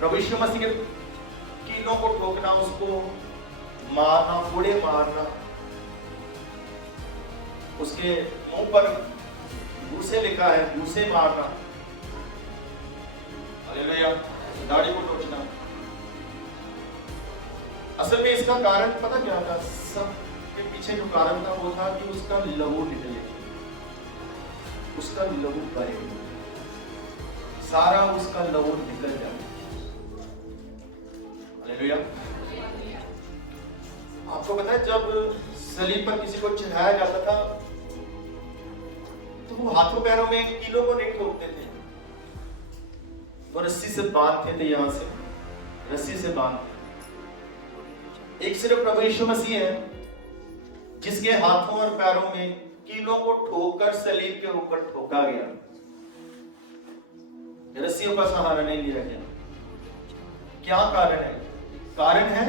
प्रभु यीशु मसीह के कीलों को ठोकना, उसको मारना, कोड़े मारना, उसके मुंह पर भूसे लिखा है, भूसे मारना, हालेलुया, दाढ़ी को नोचना। असल में इसका कारण पता क्या था? सब के पीछे जो कारण था वो था कि उसका लहू निकले, उसका लहू बहे, सारा उसका लहू निकल जाए। हालेलुया। आपको पता है जब सलीब पर किसी को चढ़ाया जाता था तो वो हाथों पैरों में कीलों को नहीं ठोकते थे, वो रस्सी से बांधते थे, यहां से रस्सी से बांधते। एक सिर्फ प्रभु यीशु मसीह है जिसके हाथों और पैरों में कीलों को ठोककर सलीब के ऊपर ठोका गया, रस्सियों का सहारा नहीं लिया गया। क्या कारण है? कारण है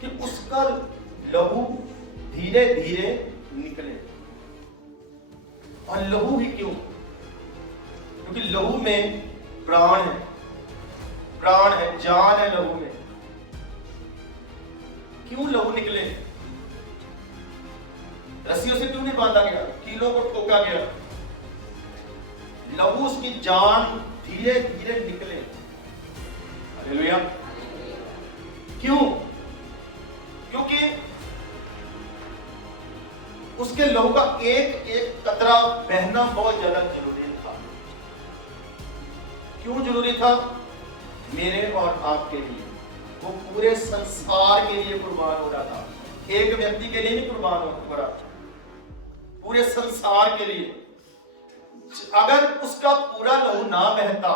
कि उसका लहू धीरे धीरे निकले। और लहू ही क्यों? क्योंकि लहू में प्राण है, प्राण है, जान है लहू में। क्यों लहू निकले? रस्सियों से क्यों नहीं बांधा गया, कीलों को ठोका गया? लहू उसकी जान धीरे धीरे निकले। हालेलुया। क्यों? क्योंकि उसके लहू का एक एक कतरा बहना बहुत ज्यादा जरूरी था। क्यों जरूरी था? मेरे और आपके लिए। वो पूरे संसार के लिए कुर्बान हो रहा था, एक व्यक्ति के लिए नहीं कुर्बान हो रहा, पूरे संसार के लिए। अगर उसका पूरा लहू ना बहता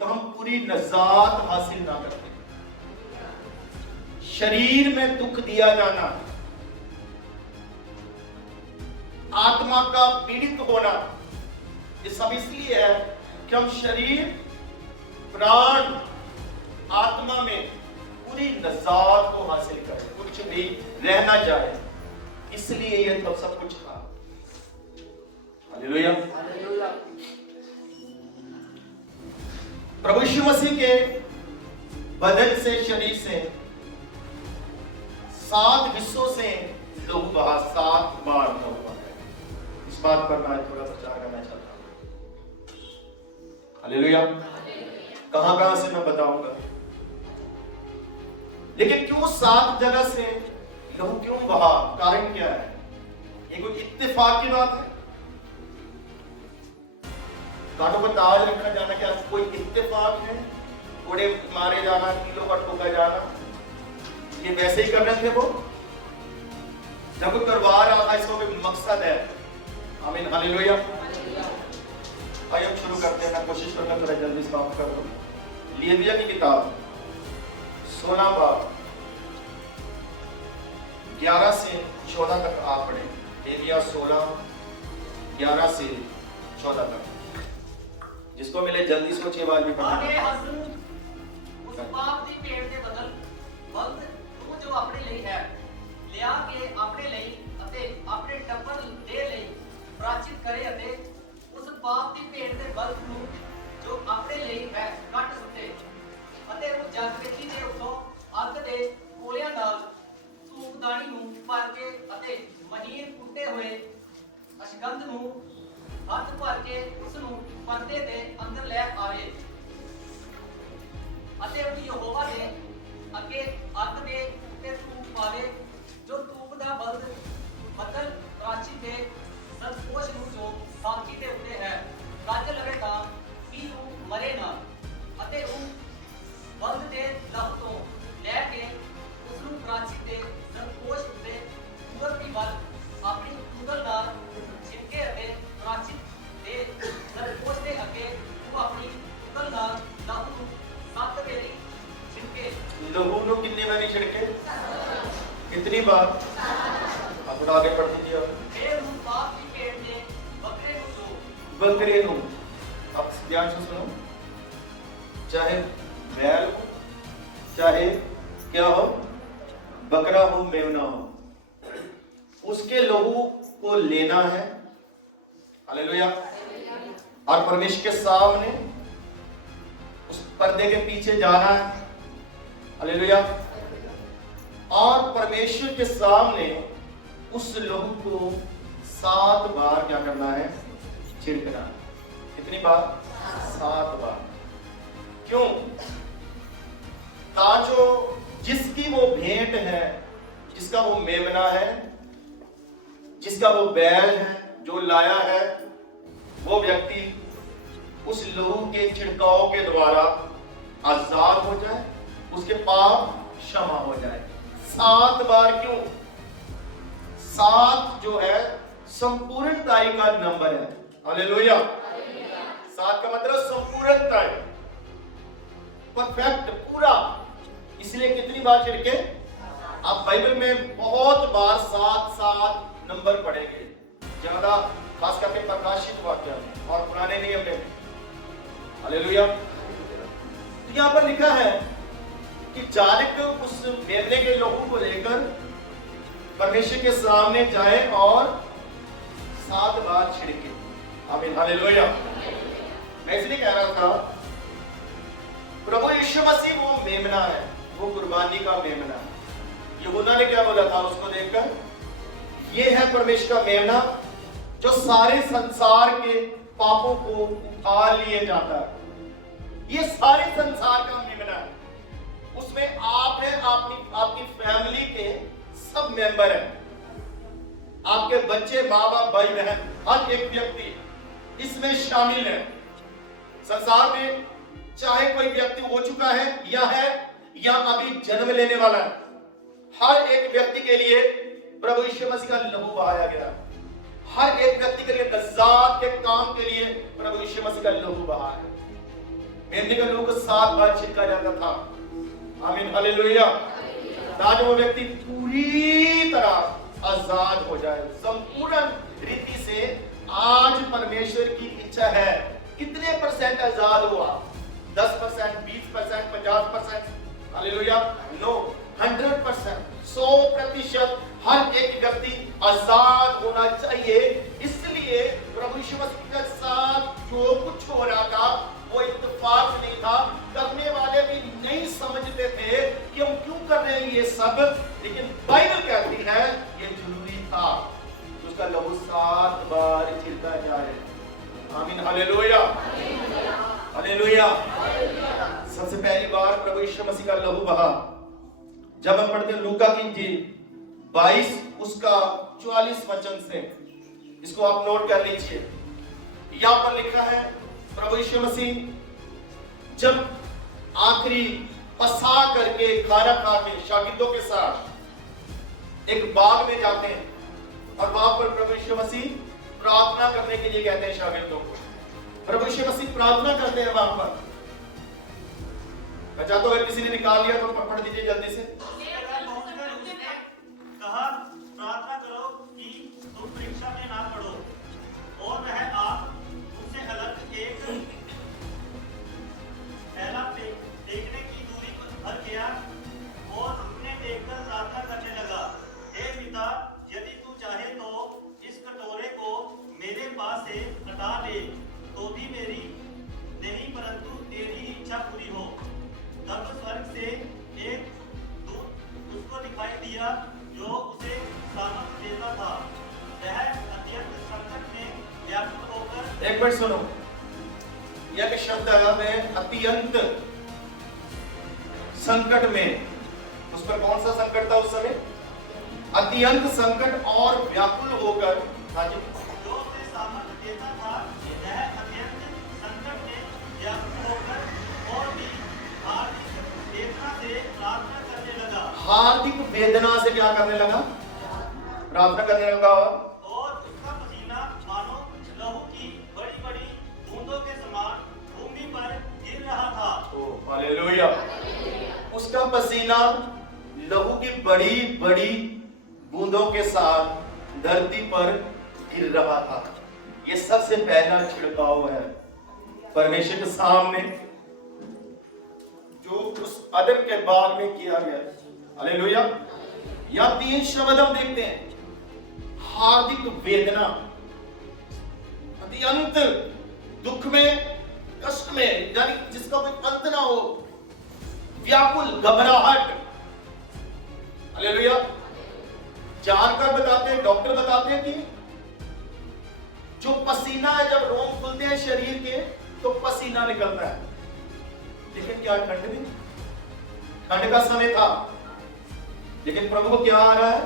तो हम पूरी नजात हासिल ना करते। शरीर में दुख दिया जाना, आत्मा का पीड़ित होना, ये सब इसलिए है कि हम शरीर, प्राण, आत्मा में पूरी नजात को हासिल करें, कुछ भी रहना जाए, इसलिए ये तो सब कुछ था। हालेलुया। प्रभु यीशु मसीह के बदन से, शरीर से 7 हिस्सों से लहू बहा, 7 बार हुआ है। इस बात पर मैं थोड़ा प्रचार करना चाहता हूं। हालेलुया। कहां से मैं बताऊंगा, लेकिन क्यों 7 जगह से लहू क्यों बहा? कारण क्या है? ये कोई इत्तेफाक की बात है? कांटों पर ताज रखा जाना क्या कोई इत्तेफाक है? घोड़े मारे जाना, कीलों पर ठोका जाना, ये वैसे ही कर रहे थे वो? जब कोई करवा रहा था, इसको कोई मकसद है। आमीन, हालेलुया। आइए हम शुरू करते हैं। मैं कोशिश करूंगा थोड़ा जल्दी समाप्त कर दूं। लेविया की किताब 16 बाब 11 से 14 तक आप पढ़ें। लेविया 16 11 से 14 तक। जिसको मिले जल्दी इसको 6 बार भी पढ़ना। उस पाप दी भेड़ दे बदल बल्द तू जो अपने ਲਈ ਹੈ ਲਿਆ ਕੇ ਆਪਣੇ ਲਈ ਅਤੇ ਆਪਣੇ ਟੱਬਰ ਦੇ ਲਈ ਪ੍ਰਾਚਿਤ ਕਰੇ ਅਤੇ ਉਸ ਪਾਪ ਦੀ ਭੇਡ ਦੇ ਬਲਦ ਨੂੰ ਜੋ ਆਪਣੇ ਲਈ ਹੈ ਕੱਟ ਸੁੱਟੇ ਅਤੇ ਉਹ ਜਗ ਵੇਖੀ ਦੇ ਉਤੋਂ ਅੱਗ ਦੇ ਕੋਲਿਆਂ ਨਾਲ ਧੂਪਦਾਨੀ ਨੂੰ ਭਰ ਕੇ ਅਤੇ ਮਹੀਨ ਕੁੱਟੇ ਹੋਏ ਅਸ਼ਗੰਧ ਨੂੰ ਹੱਥ ਭਰ ਕੇ ਉਸ ਨੂੰ ਪਰਦੇ ਦੇ ਅੰਦਰ ਲੈ ਆਵੇ ਅਤੇ ਉਹ ਯਹੋਵਾ ਦੇ ਅੱਗੇ ਅੱਗ ਦੇ ਉੱਤੇ ਧੂਪ ਪਾਵੇ ਜੋ ਧੂਪ ਦਾ ਬਲਦ ਬੱਦਲ ਪ੍ਰਾਚੀ ਦੇ ਸੰਤੋਸ਼ ਨੂੰ ਜੋ ਸਾਖੀ ਦੇ ਉੱਤੇ ਹੈ ਗੱਜ ਲਵੇ ਤਾਂ ਵੀ ਉਹ ਮਰੇ ਨਾ ਅਤੇ ਉਹ ਬਲਦ ਦੇ ਲਹੂ ਤੋਂ ਲੈ ਕੇ ਉਸ ਨੂੰ ਪ੍ਰਾਚੀ ਦੇ ਸੰਤੋਸ਼ ਉੱਤੇ ਉਗਲ ਦੀ ਵੱਲ ਆਪਣੀ ਉਗਲ ਨਾਲ ਛਿੜਕੇ ਅਤੇ ਪ੍ਰਾਚੀ ਦੇ ਸੰਤੋਸ਼ ਦੇ ਅੱਗੇ ਉਹ ਆਪਣੀ ਉਗਲ ਨਾਲ ਲਹੂ ਨੂੰ 7 ਵੇਰੀ छिड़के। लहू नो कितनी बारी छिड़के? कितनी बार? आप थोड़ा आगे पढ़ दीजिए। फिर उन पाप की पेड़ ने बकरे को जो बकरे नो, आप ध्यान से सुनो, चाहे बैल हो, चाहे क्या हो, बकरा हो, मेमना हो, उसके लहू को लेना है। हालेलुया। और परमेश्वर के सामने उस पर्दे के पीछे जाना है, हालेलुया, और परमेश्वर के सामने उस लहू को 7 बार क्या करना है, छिड़कना। कितनी बार? 7 बार। क्यों? ताजो जिसकी वो भेंट है, जिसका वो मेमना है, जिसका वो बैल है, जो लाया है, वो व्यक्ति उस लहू के छिड़काव के द्वारा आजाद हो जाए, उसके पाप क्षमा हो जाए। 7 बार। क्यों? 7 जो है संपूर्णता का नंबर है, हालेलुया। 7 का मतलब संपूर्णता, परफेक्ट, पूरा। इसलिए कितनी बार छिड़के? आप बाइबल में बहुत बार 7 नंबर पढ़ेंगे, ज्यादा खास करके प्रकाशित वाक्य में और पुराने नियम में, हालेलुया। तो यहां पर लिखा है कि जालिक उस मेमने के लोगों को लेकर परमेश्वर के सामने जाए और 7 बार छिड़के। आमीन, हालेलुया। मैं इसलिए कह रहा था, प्रभु यीशु मसीह वो मेमना है, वो कुर्बानी का मेमना है। यूहन्ना ने क्या बोला था उसको देखकर? ये है परमेश्वर का मेमना जो सारे संसार के पापों को उठा लिए जाता है। ये सारे संसार का मेमना है। उसमें आप हैं, आपकी फैमिली के सब मेंबर हैं, आपके बच्चे, माँ बाप, भाई बहन, हर एक व्यक्ति इसमें शामिल है। संसार में चाहे कोई व्यक्ति हो चुका है या अभी जन्म लेने वाला है, हर एक व्यक्ति के लिए प्रभु यीशु मसीह का लहू बहाया गया। हर एक व्यक्ति के लिए नजात के काम के लिए प्रभु यीशु मसीह का लहू बहाया। मेमने के लहू को 7 बार छिड़का जाता था। आमीन, हालेलुया। ताकि वो व्यक्ति पूरी तरह आजाद हो जाए, संपूर्ण रीति से। आज परमेश्वर की इच्छा है, कितने परसेंट आजाद हुआ? 10%, 20%, 50%? हालेलुया। नो, 100%, 100%। हर एक व्यक्ति आजाद होना चाहिए। इसलिए प्रभु यीशु मसीह के साथ जो कुछ हो रहा था वो इत्तेफाक नहीं था। करने वाले भी नहीं समझते थे कि हम क्यों कर रहे हैं ये सब, लेकिन बाइबल कहती है ये जरूरी था। उसका लहू 7 बार छिड़का जाए। आमीन, हालेलुया, हालेलुया। सबसे पहली बार प्रभु यीशु मसीह का लहू बहा जब हम पढ़ते हैं लूका की इंजील 22 उसका 44 वचन से। इसको आप नोट कर लीजिए। यहां पर लिखा है प्रभु यीशु मसीह जब आखिरी पसा करके खाना खा के शागिर्दों के साथ एक बाग में जाते हैं और वहां पर प्रभु यीशु मसीह प्रार्थना करने के लिए कहते हैं शागिर्दों को। प्रभु यीशु मसीह प्रार्थना करते हैं वहां पर। मैं चाहता हूं अगर किसी ने निकाल लिया तो पढ़ दीजिए जल्दी से। कहा, प्रार्थना करो कि तुम परीक्षा में ना पड़ो। और वह आप उनसे अलग एक पहला देखने की दूरी पर गया और उन्हें देखकर प्रार्थना करने लगा, हे पिता, यदि तू चाहे तो इस कटोरे को मेरे पास से हटा ले, तो भी मेरी नहीं परंतु तेरी ही इच्छा पूरी हो। तब स्वर्ग से एक दूत उसको दिखाई दिया जो उसे सामर्थ देता था। वह अत्यंत संकट में व्याकुल होकर, एक मिनट सुनो, यह शब्द में अत्यंत संकट में, उस पर कौन सा संकट था उस समय? अत्यंत संकट और व्याकुल होकर। हाँ जी, जो उसे सामर्थ देता था, वह अत्यंत संकट में व्याकुल होकर और भी हार्दिक वेदना से प्रार्थना करने लगा। हार्दिक वेदना से क्या करने लगा? प्रार्थना करने लगा। और उसका पसीना मानो लहू की बड़ी-बड़ी बूंदों के समान भूमि पर गिर रहा था। हालेलुया। उसका पसीना लहू की बड़ी-बड़ी बूंदों के साथ धरती पर गिर रहा था। ये सबसे पहला छिड़काव है परमेश्वर के सामने जो उस अदन के बाग में किया गया। हालेलुया। या 3 शब्द हम देखते हैं, हार्दिक वेदना, अत्यंत दुख में कष्ट में, यानी जिसका कोई अंत ना हो, व्याकुल, घबराहट। हालेलुया। जानकर बताते हैं, डॉक्टर बताते हैं कि जो पसीना है, जब रोम खुलते हैं शरीर के तो पसीना निकलता है। लेकिन क्या ठंड में, ठंड का समय था, लेकिन प्रभु को क्या आ रहा है?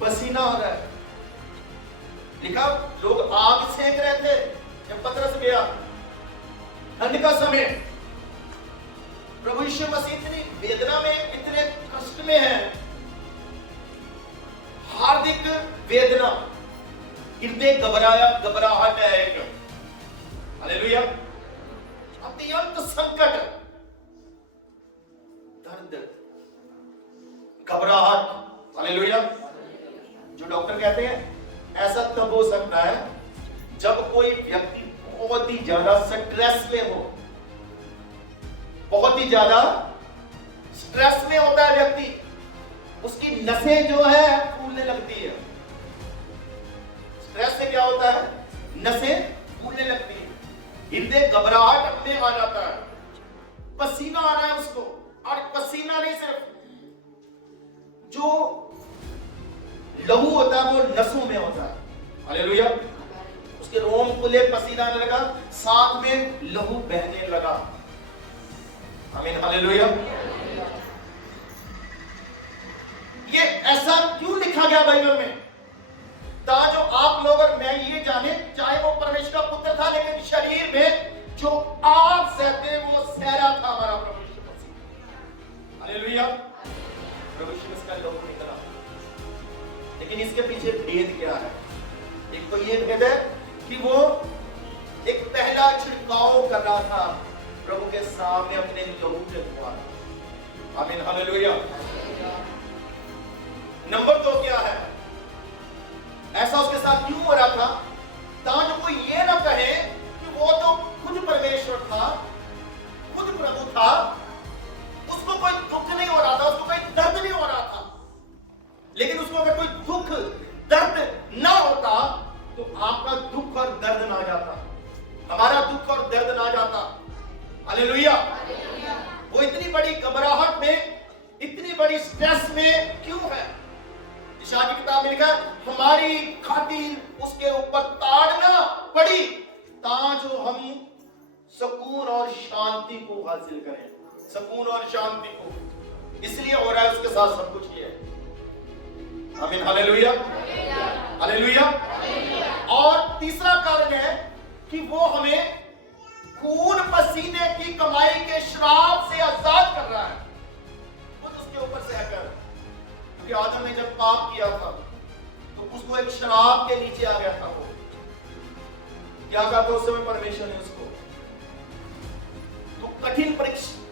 पसीना आ रहा है। लिखा, लोग आग सेक रहे थे जब पतरस गया, ठंड का समय। प्रभु यीशु मसीह इतनी वेदना में, इतने कष्ट में है, हार्दिक वेदना, हृदय घबराहट है एक। हालेलुया। अत्यंत संकट, दर्द, घबराहट। हालेलुया। जो डॉक्टर कहते हैं ऐसा तब हो सकता है जब कोई व्यक्ति बहुत ही ज्यादा स्ट्रेस में हो, बहुत ही ज्यादा स्ट्रेस में होता है व्यक्ति, उसकी नसें जो है फूलने लगती है। स्ट्रेस से क्या होता है? नसें फूलने लगती है, हृदय घबराहट में आ जाता है, पसीना आ रहा है उसको। और पसीना नहीं, सिर्फ जो लहू होता है वो नसों में होता है। हालेलुया। उसके रोम खुले, पसीना आने लगा, साथ में लहू बहने लगा। आमीन। हालेलुया। ये ऐसा क्यों लिखा गया बाइबल में? ताकि आप लोग और मैं ये जाने, चाहे वो परमेश्वर का पुत्र था, लेकिन शरीर में जो आप सहते वो सह रहा था हमारा प्रभु यीशु मसीह। हालेलुया। प्रभु यीशु मसीह का लहू निकला। लेकिन इसके पीछे भेद क्या है? एक तो ये भेद है कि वो एक पहला छिड़काव कर रहा था प्रभु के सामने अपने लहू के द्वारा। आमीन। हालेलुया। नंबर 2 क्या है? ऐसा उसके साथ क्यों हो रहा था? ताकि कोई ये ना कहे कि वो तो खुद परमेश्वर था, खुद प्रभु था, उसको कोई दुख नहीं हो रहा था, उसको कोई दर्द नहीं हो रहा था। लेकिन उसको अगर कोई दुख दर्द ना होता तो आपका दुख और दर्द ना जाता, हमारा दुख और दर्द ना जाता। हालेलुया। वो इतनी बड़ी घबराहट में, इतनी बड़ी स्ट्रेस में क्यों है? इशाया की किताब में लिखा है, हमारी खातिर उसके ऊपर ताड़ना पड़ी ताकि हम सुकून और शांति को हासिल करें। सुकून और शांति को इसलिए हो रहा है, उसके साथ सब कुछ ये है। आमीन। हालेलुया। हालेलुया। और तीसरा कारण है कि वो हमें खून पसीने की कमाई के श्राप से आजाद कर रहा है, खुद उसके ऊपर सहकर। क्योंकि आदम ने जब पाप किया था तो उसको एक श्राप के नीचे आ गया था। वो क्या कहा था उस समय परमेश्वर ने उसको? तो कठिन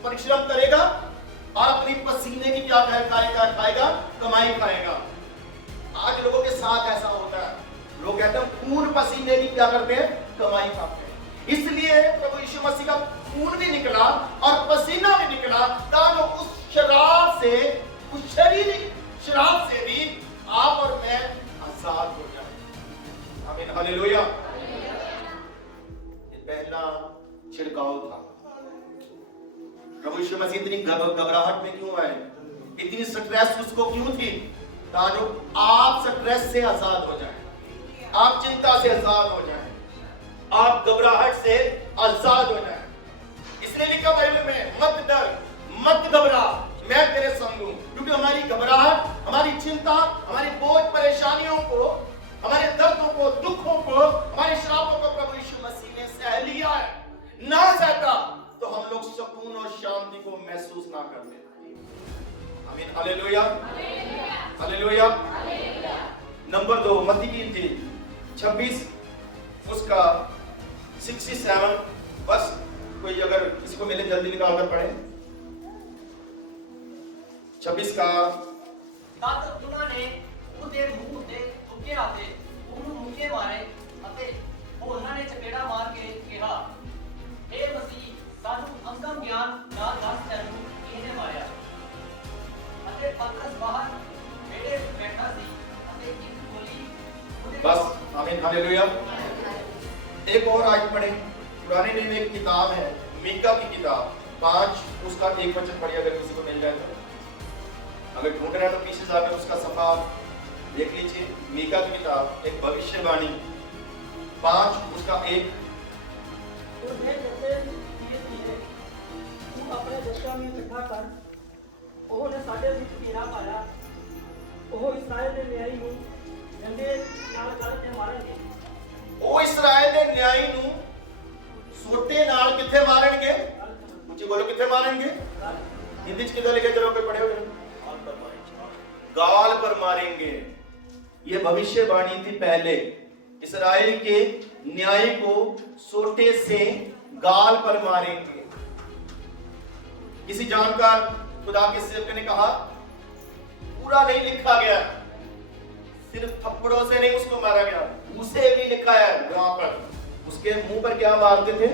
परिश्रम करेगा और अपनी पसीने की क्या खाएगा? कमाई खाएगा। आज लोगों के साथ ऐसा होता है, लोग कहते हैं खून पसीने की क्या करते हैं? कमाई खाते हैं। इसलिए प्रभु यीशु मसीह का खून भी निकला और पसीना भी निकला ताकि उस शराब से, उस शारीरिक शराब से भी आप और मैं आजाद हो जाए। आमीन। हालेलुया। ये पहला छिड़काव था। प्रभु यीशु मसीह इतनी घबराहट में क्यों आए? इतनी स्ट्रेस उसको क्यों थी? ताकि आप स्ट्रेस से आजाद हो जाएं, आप चिंता से आजाद हो जाएं, आप घबराहट से आजाद हो जाएं। इसलिए लिखा बाइबल में, मत डर, मत घबरा, मैं तेरे संग हूं। क्योंकि हमारी घबराहट, हमारी चिंता, हमारी बोझ परेशानियों को, हमारे दर्दों को, दुखों को, हमारे श्रापों को प्रभु यीशु मसीह ने सह लिया है। ना सहता तो हम लोग सुकून और शांति को महसूस ना करते। आमीन। हालेलुया। हालेलुया। नंबर 2 मत्ती की इंजील 26 उसका 67, बस कोई अगर किसी को मिले जल्दी निकाल कर पढ़े। 26 का तद उन्होंने ਉਹਦੇ ਮੂੰਹ ਤੇ ਥੁੱਕੇ ਆਤੇ ਉਹਨੂੰ ਮੁੱਕੇ ਮਾਰੇ ਅਤੇ ਉਹਨਾਂ ਨੇ ਚਪੇੜਾ ਮਾਰ ਕੇ ਕਿਹਾ, हे ਮਸੀਹ ਸਾਨੂੰ ਅੰਗਮ ਗਿਆਨ ਨਾਲ ਦੱਸ ਤੈਨੂੰ ਕਿਹਨੇ ਮਾਰਿਆ। ਅਤੇ ਪਤਰਸ ਬਾਹਰ ਵਿਹੜੇ ਬੈਠਾ ਸੀ ਅਤੇ ਇੱਕ ਗੋਲੀ ਉਹਦੇ बस। आमीन। हालेलुया। एक और आयत पढ़े पुराने नियम में एक किताब है, मीका की किताब 5 उसका 1 वचन पढ़िए अगर किसी को मिल जाए तो। अगर ढूंढ रहे हैं तो पीछे जाकर उसका सफा देख लीजिए। मीका की किताब एक भविष्यवाणी 5 उसका 1। उन्हें जैसे ये चीजें तू अपने दशा में इकट्ठा कर, ਉਹਨੇ ਸਾਡੇ ਵਿੱਚ ਘੇਰਾ ਪਾਇਆ, ਉਹ ਇਸਰਾਇਲ ਦੇ ਨਿਆਈ ਨੂੰ ਡੰਡੇ ਨਾਲ ਗਲ ਤੇ ਮਾਰਨਗੇ। ਉਹ ਇਸਰਾਇਲ ਦੇ ਨਿਆਈ ਨੂੰ ਸੋਟੇ ਨਾਲ ਕਿੱਥੇ ਮਾਰਨਗੇ? ਉੱਚੀ ਬੋਲੋ, ਕਿੱਥੇ ਮਾਰਨਗੇ? हिंदी ਚ किधर लिखे जरा कोई पढ़े हो? गाल पर मारेंगे। ये भविष्यवाणी थी पहले। इस्राएल के न्याय को सोटे से गाल पर मारेंगे। किसी जानकार खुदा के सेवक ने कहा पूरा नहीं लिखा गया, सिर्फ थप्पड़ों से नहीं उसको मारा गया, उसे भी लिखा है वहां पर। उसके मुंह पर क्या मारते थे?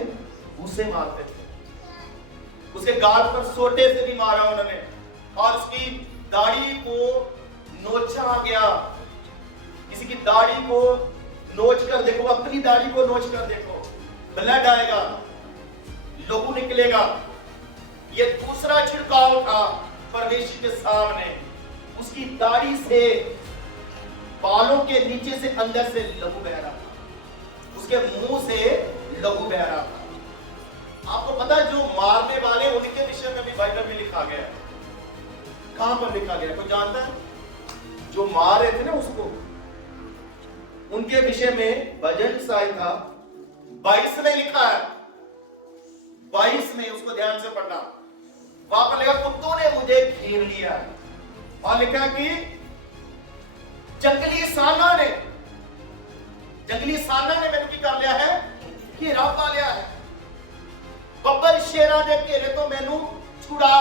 उसे मारते थे। उसके गाल पर सोटे से भी मारा उन्होंने, और उसकी दाढ़ी को नोचा गया। किसी की दाढ़ी को नोच कर देखो, अपनी दाढ़ी को नोच कर देखो, ब्लड आएगा, लहू निकलेगा। ये दूसरा छिड़काव था परमेश्वर के सामने। उसकी दाढ़ी से, बालों के नीचे से अंदर से लहू बह रहा था, उसके मुंह से लहू बह रहा था। आपको पता है जो मारने वाले उनके विषय में भी बाइबल में लिखा गया है। कहां पर लिखा गया कोई जानता है? जो मार रहे थे ना उसको, उनके विषय में भजन संहिता 22 में लिखा है। 22 में, उसको ध्यान से पढ़ना। वहां पर लिखा कुत्तों ने मुझे घेर लिया, और लिखा कि जंगली सांडा ने मैंने की कर लिया है, घेरा पा लिया है। बब्बर शेरा ने घेरे तो मैनू छुड़ा।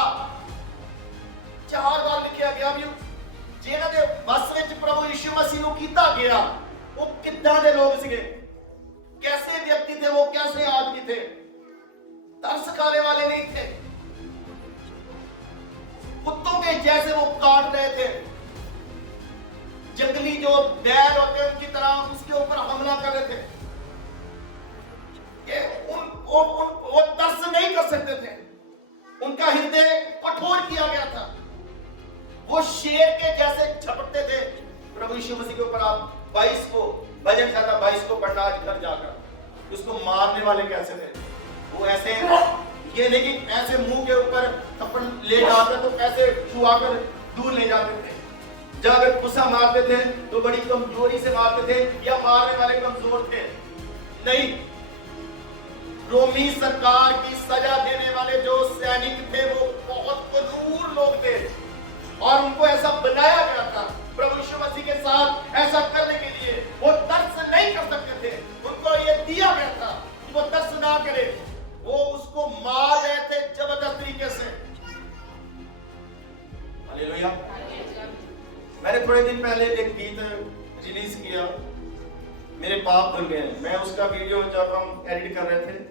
4 बार लिखा गया भी जिन्हां दे बस विच प्रभु यीशु मसीह नू कीता गया, वो किद्दां दे लोग सीगे, कैसे व्यक्ति थे वो, कैसे आदमी थे? तरस खाने वाले नहीं थे, कुत्तों के जैसे वो काट रहे थे। जंगली जो बैल होते हैं उनकी तरह उसके ऊपर हमला कर रहे थे। ये वो तरस नहीं कर सकते थे, उनका हृदय कठोर किया गया था। वो शेर के जैसे झपटते थे प्रभु यीशु मसीह के ऊपर। आप 22 को, भजन संहिता 22 को पढ़ना आज घर जाकर। उसको मारने वाले कैसे थे? वो ऐसे, ये नहीं कि ऐसे मुंह के ऊपर थप्पड़ ले जाते तो ऐसे छुआकर दूर ले जाते थे। जब अगर गुस्सा मारते थे तो बड़ी कमजोरी से मारते थे, या मारने वाले कमजोर थे नहीं। रोमी सरकार की सजा देने वाले जो सैनिक थे वो बहुत क्रूर लोग थे, और उनको ऐसा बनाया गया था प्रभु यीशु मसीह के साथ ऐसा करने के लिए। वो तरस नहीं कर सकते थे, उनको ये दिया गया था कि वो तरस ना करे। वो उसको मार रहे थे जबरदस्त तरीके से। हालेलुया। मैंने थोड़े दिन पहले एक गीत रिलीज किया, मेरे पाप धुल गए। मैं उसका वीडियो जब हम एडिट कर रहे थे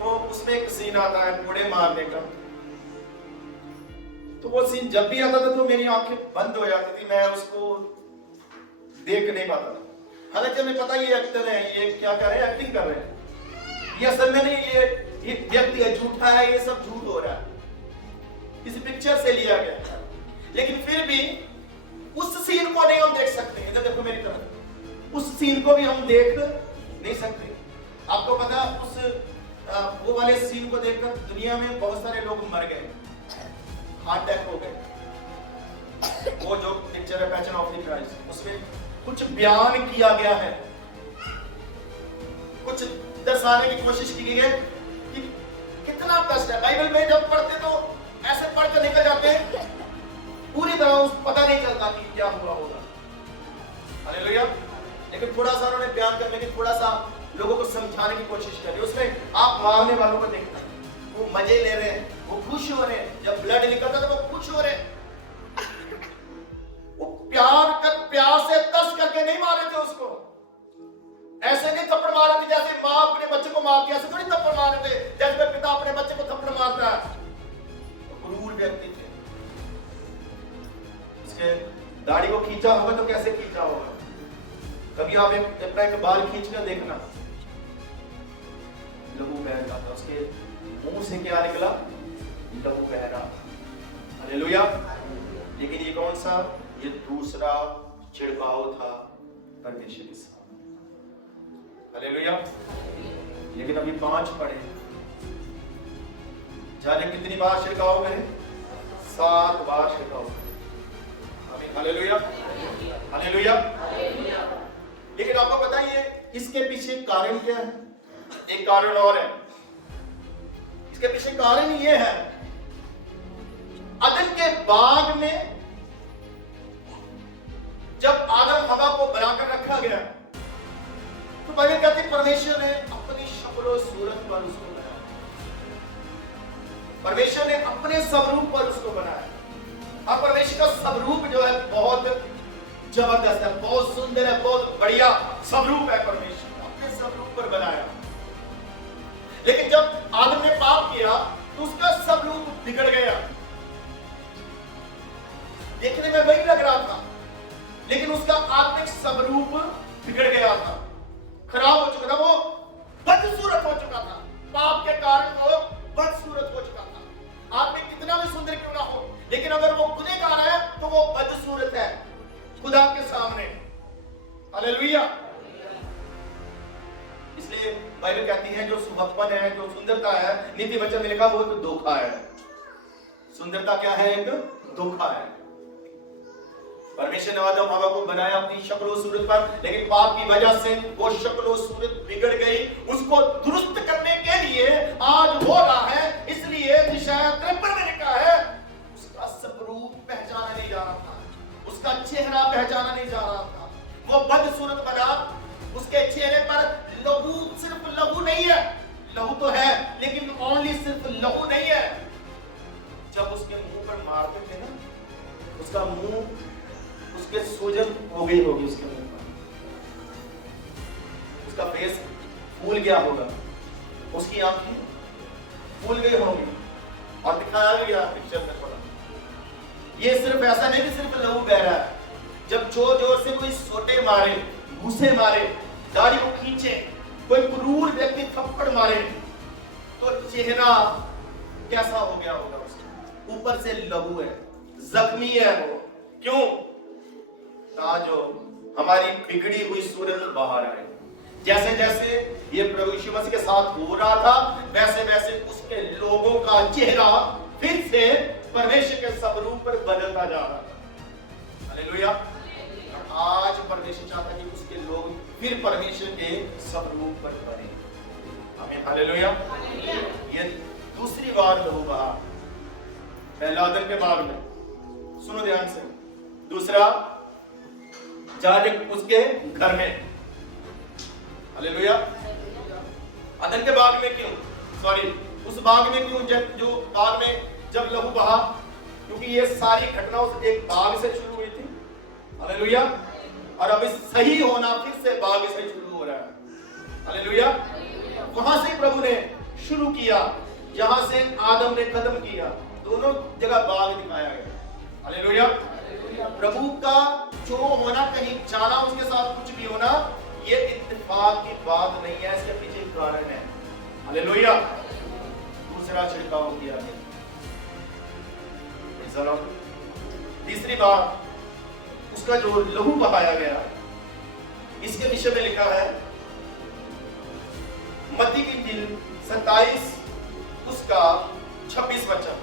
तो उसमें एक सीन आता है घोड़े मारने का। तो वो सीन जब भी आता था तो मेरी आंखें बंद हो जाती थी, मैं उसको देख नहीं पाता था। हालांकि हमें पता ये एक्टर है, ये क्या कर रहे हैं, एक्टिंग कर रहे हैं, ये असल में नहीं, ये व्यक्ति है, झूठा है, ये सब झूठ हो रहा है, किसी पिक्चर से लिया गया है। लेकिन फिर भी उस सीन को नहीं हम देख सकते। इधर देखो मेरी तरफ, उस सीन को भी हम देख नहीं सकते। आपको पता उस वो वाले सीन को देखकर दुनिया में बहुत सारे लोग मर गए, हार्ट अटैक हो गए। वो जो पिक्चर है पैशन ऑफ द क्राइस्ट, उसमें कुछ बयान किया गया है, कुछ दर्शाने की कोशिश की गई है कि कितना कष्ट है। बाइबल में जब पढ़ते तो ऐसे पढ़ कर निकल जाते हैं, पूरी तरह उस पता नहीं चलता कि क्या हुआ होगा। हालेलुया। लेकिन थोड़ा सा उन्होंने बयान करने की, थोड़ा सा लोगों को समझाने की कोशिश करी। उसमें आप मारने वालों को देखते हैं, वो मजे ले रहे हैं, वो खुश हो रहे हैं। जब ब्लड निकलता है तो वो खुश हो रहे हैं। वो प्यार से तरस करके नहीं मारे थे उसको, ऐसे नहीं थप्पड़ मारे थे जैसे माँ अपने बच्चे को मारती है, ऐसे थोड़ी थप्पड़ मारे थे जैसे पिता अपने बच्चे को थप्पड़ मारता है। तो क्रूर व्यक्ति थे। उसके दाढ़ी को खींचा होगा तो कैसे खींचा होगा? कभी आप अपना एक बाल खींच कर देखना, उसके मुंह से क्या निकला? लहू बह रहा। हालेलुया। लेकिन ये कौन सा? ये दूसरा छिड़काव था परमेश्वर के सामने। हालेलुया। लेकिन अभी 5 पढ़े, जाने कितनी बार छिड़काव करें? 7 बार छिड़काव करें। आमीन। हालेलुया। हालेलुया। लेकिन आपको पता ही है इसके पीछे कारण क्या है? एक कारण और है। इसके पीछे कारण ये है, अदन के बाग में जब आदम हवा को बनाकर रखा गया तो बाइबल कहती है परमेश्वर ने अपनी शक्ल और सूरत पर उसको बनाया। परमेश्वर ने अपने स्वरूप पर उसको बनाया। और परमेश्वर का स्वरूप जो है बहुत जबरदस्त है, बहुत सुंदर है, बहुत बढ़िया स्वरूप है। परमेश्वर ने अपने स्वरूप पर बनाया। लेकिन जब आदम ने पाप किया तो उसका स्वरूप बिगड़ गया। देखने में वही लग रहा था, लेकिन उसका आत्मिक स्वरूप बिगड़ गया था, खराब हो चुका था, वो बदसूरत हो चुका था। पाप के कारण वो बदसूरत हो चुका था। आदमी कितना भी सुंदर क्यों ना हो, लेकिन अगर वो गुनहगार है तो वो बदसूरत है खुदा के सामने। हालेलुया। इसलिए बाइबल कहती है जो सुभगपन है, जो सुंदरता है, नीति वचन में लिखा वो तो धोखा है। सुंदरता क्या है? एक धोखा है। परमेश्वर ने आदम हवा को बनाया अपनी शक्ल और सूरत पर, लेकिन पाप की वजह से वो शक्ल और सूरत बिगड़ गई। उसको दुरुस्त करने के लिए आज हो रहा है। इसलिए यशायाह 53 में लिखा है उसका स्वरूप पहचाना नहीं जा रहा था, उसका चेहरा पहचाना नहीं जा रहा था। वो बदसूरत बना। उसके चेहरे पर लहू, सिर्फ लहू नहीं है, लहू तो है लेकिन ओनली सिर्फ लहू नहीं है। जब उसके मुंह पर मारते थे ना, उसका मुंह, उसके सूजन हो गई होगी उसके मुंह पर, उसका फेस फूल गया होगा, उसकी आंखें फूल गई होंगी और दिखाया गया पिक्चर में थोड़ा। ये सिर्फ ऐसा नहीं कि सिर्फ लहू बह रहा है। जब जोर जोर से कोई सोटे मारे, घूसे मारे, दाढ़ी को खींचे, कोई क्रूर व्यक्ति थप्पड़ मारे तो चेहरा कैसा हो गया होगा उसका? ऊपर से लहू है, जख्मी है वो। क्यों? जो हमारी बिगड़ी हुई सूरत बाहर आए। जैसे जैसे ये प्रभु यीशु मसीह के साथ हो रहा था, वैसे वैसे उसके लोगों का चेहरा फिर से परमेश्वर के स्वरूप पर बदलता जा रहा था। हालेलुया। आज परमेश्वर चाहता है कि उसके लोग फिर परमेश्वर के स्वरूप पर बने। आमीन। हालेलुया। ये दूसरी बार लहू बहा, पहला आदम के बाग में, सुनो ध्यान से, दूसरा जालिम उसके घर में। हालेलुया। अदन के बाग में क्यों? सॉरी, उस बाग में क्यों? जो बाग में जब लहू बहा, क्योंकि ये सारी घटना उस एक बाग से शुरू हुई थी। हालेलुया। और अब सही होना फिर से बाग से शुरू हो रहा है। हालेलुया। वहां से प्रभु ने शुरू किया, जहां से आदम ने कदम किया, दोनों जगह बाग दिखाया गया। हालेलुया। प्रभु का जो होना, कहीं जाना, उसके साथ कुछ भी होना, ये इत्तेफाक की बात नहीं है, इसके पीछे कारण है। हालेलुया। दूसरा छिड़काव किया गया। तीसरी बात उसका जो लहू बहाया गया, इसके विषय में लिखा है मत्ती की इंजील 27 उसका 26 वचन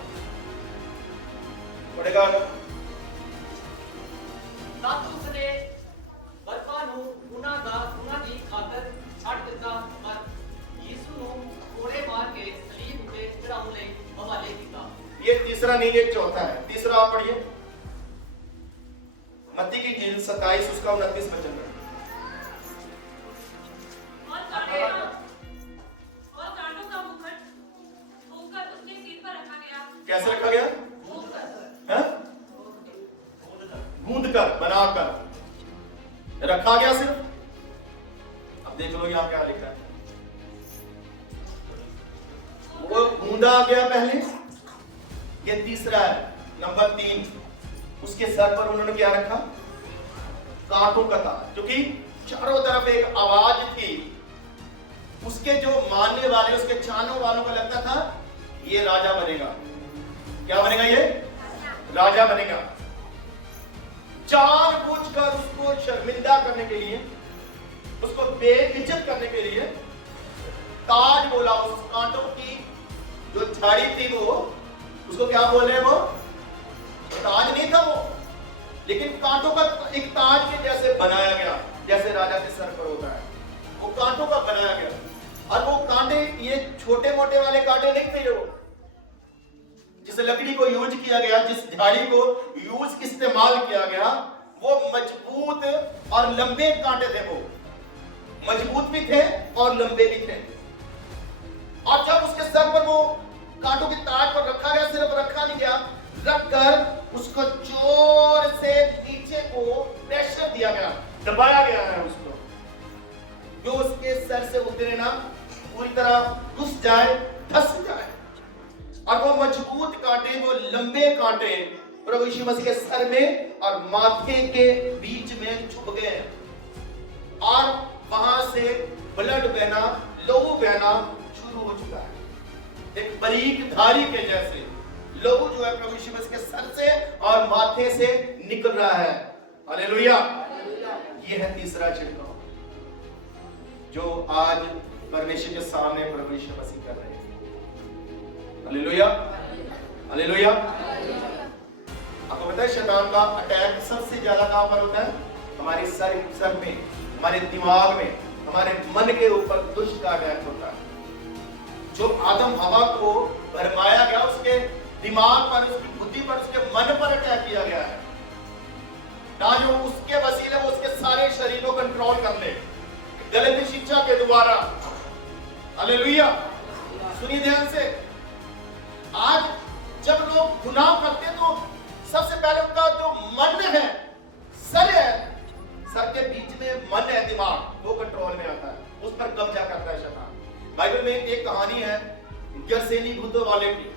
पढ़ेगा। उसने बरपा गुनाह की खातर छड़ दिता और यीशु ਨੂੰ कोड़े मार के सलीब पे चढ़ाਉਣ ਲਈ हवाले किया। ये तीसरा नहीं, एक चौथा है। तीसरा आप पढ़िए, मत्ती की इंजील 27 उसका 29 वचन में। और कांटों का मुकुट होकर उसके सिर पर रखा गया। कैसे रखा गया? गूंद कर, बनाकर रखा गया सिर्फ। अब देख लो यहां क्या लिखा है। वो गूंदा गया पहले, ये तीसरा है। नंबर 3, उसके सर पर उन्होंने क्या रखा? कांटों का ताज, क्योंकि चारों तरफ एक आवाज थी, उसके जो मानने वाले, उसके चाहने वालों को लगता था ये राजा बनेगा। क्या बनेगा? ये राजा बनेगा। जानबूझकर उसको शर्मिंदा करने के लिए, उसको बेइज्जत करने के लिए ताज बोला। उस कांटों की जो झाड़ी थी वो, उसको क्या बोल रहे हैं? वो ताज नहीं था वो, लेकिन कांटों का एक ताज के जैसे बनाया गया, जैसे राजा के सर पर होता है, वो कांटों का बनाया गया। और वो कांटे ये छोटे मोटे वाले कांटे नहीं थे, वो जिस लकड़ी को यूज किया गया, जिस झाड़ी को यूज इस्तेमाल किया गया, वो मजबूत और लंबे कांटे थे। वो मजबूत भी थे और लंबे भी थे। और जब उसके सर पर वो कांटों के ताज पर रखा गया, सिर्फ रखा नहीं गया, रखकर उसको जोर से नीचे को प्रेशर दिया गया, दबाया गया है उसको, जो उसके सर से उतरे ना, पूरी तरह घुस जाए, धस जाए। और वो मजबूत कांटे, वो लंबे कांटे प्रभु यीशु मसीह के सर में और माथे के बीच में छुप गए हैं। और वहां से ब्लड बहना, लहू बहना शुरू हो चुका है। एक बारीक धारी के जैसे लहू जो है प्रभु यीशु मसीह के सर से और माथे से निकल रहा है। हालेलुया। ये है तीसरा छिड़काव जो आज परमेश्वर के सामने प्रभु यीशु मसीह कर रहे हैं। Hallelujah, hallelujah. आपको पता है शैतान का अटैक सबसे ज्यादा कहां पर होता है? हमारे सर में, हमारे दिमाग में, हमारे मन के ऊपर दुष्ट का अटैक होता है। जो आदम हवा को भरमाया गया, उसके दिमाग पर, उसकी बुद्धि पर, उसके मन पर अटैक किया गया है, ना जो उसके वसीले वो उसके सारे शरीर को कंट्रोल कर ले गलत शिक्षा के द्वारा। हालेलुया। सुनिए ध्यान से, आज जब लोग गुनाह करते हैं तो सबसे पहले उनका जो मन है, सर है, सर के बीच में मन है, दिमाग, वो कंट्रोल में आता है, उस पर कब्जा करता है शैतान। बाइबल में एक कहानी है गरसेनी भूतों वाले की।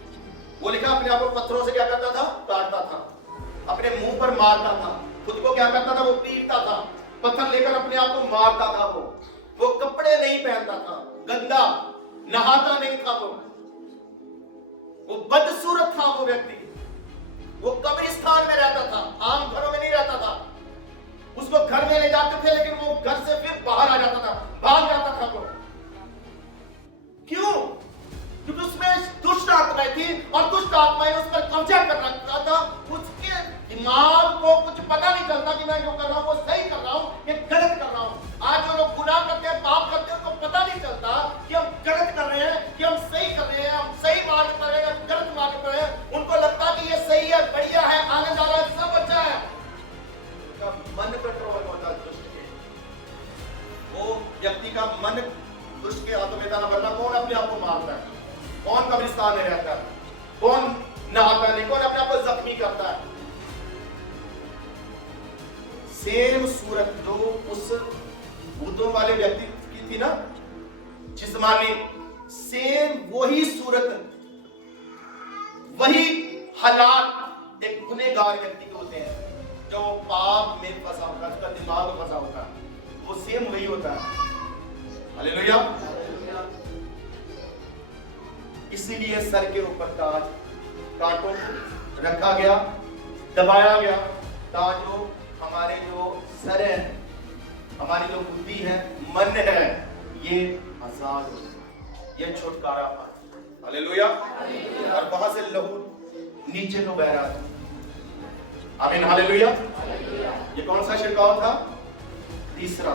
वो लिखा अपने आप को पत्थरों से क्या करता था? काटता था, अपने मुंह पर मारता था, खुद को क्या करता था? वो पीटता था, पत्थर लेकर अपने आप को मारता था। वो कपड़े नहीं पहनता था, गंदा, नहाता नहीं था, वो बदसूरत था वो व्यक्ति। वो कब्रिस्तान में रहता था, आम घरों में नहीं रहता था। उसको घर में ले जाते थे, लेकिन वो घर से फिर बाहर आ जाता था, भाग जाता था वो। क्यों? क्योंकि उसमें दुष्ट आत्माएं थी और दुष्ट आत्माएं उस पर कब्जा कर रखा था। उसके दिमाग को कुछ पता नहीं चलता कि मैं जो कर रहा हूं वो सही कर रहा हूं या गलत कर रहा हूं। आज जो लोग गुनाह करते हैं, पाप करते हैं, उनको पता नहीं चलता कि हम गलत कर रहे हैं, कि हम सही कर रहे हैं, हम सही मार्ग पर हैं या गलत मार्ग पर हैं। उनको लगता कि ये सही है, बढ़िया है, आने वाला है, सब अच्छा है। उनका मन कंट्रोल होता है दुष्ट के। वो व्यक्ति का मन दुष्ट के हाथों में था, वरना कौन अपने आप को मारता है? कौन कब्रिस्तान में रहता है? कौन नहाता नहीं? कौन अपने आप को जख्मी करता है? सेम सूरत जो उस भूतों वाले व्यक्ति की थी ना, जिस्मानी, सेम वही सूरत, वही हालात एक गुनहगार व्यक्ति के होते हैं जो पाप में फंसा होता है, उसका दिमाग फंसा होता है, वो सेम वही होता है। हालेलुया। इसीलिए सर के ऊपर ताज, कांटों को रखा गया, दबाया गया, ताजों हमारे जो सर है, हमारी जो बुद्धि है, मन है, ये आजाद हो, ये छुटकारा पाए। हालेलुया। और वहां से लहू नीचे को बह रहा था। आमीन। हालेलुया। ये कौन सा छिड़काव था? तीसरा।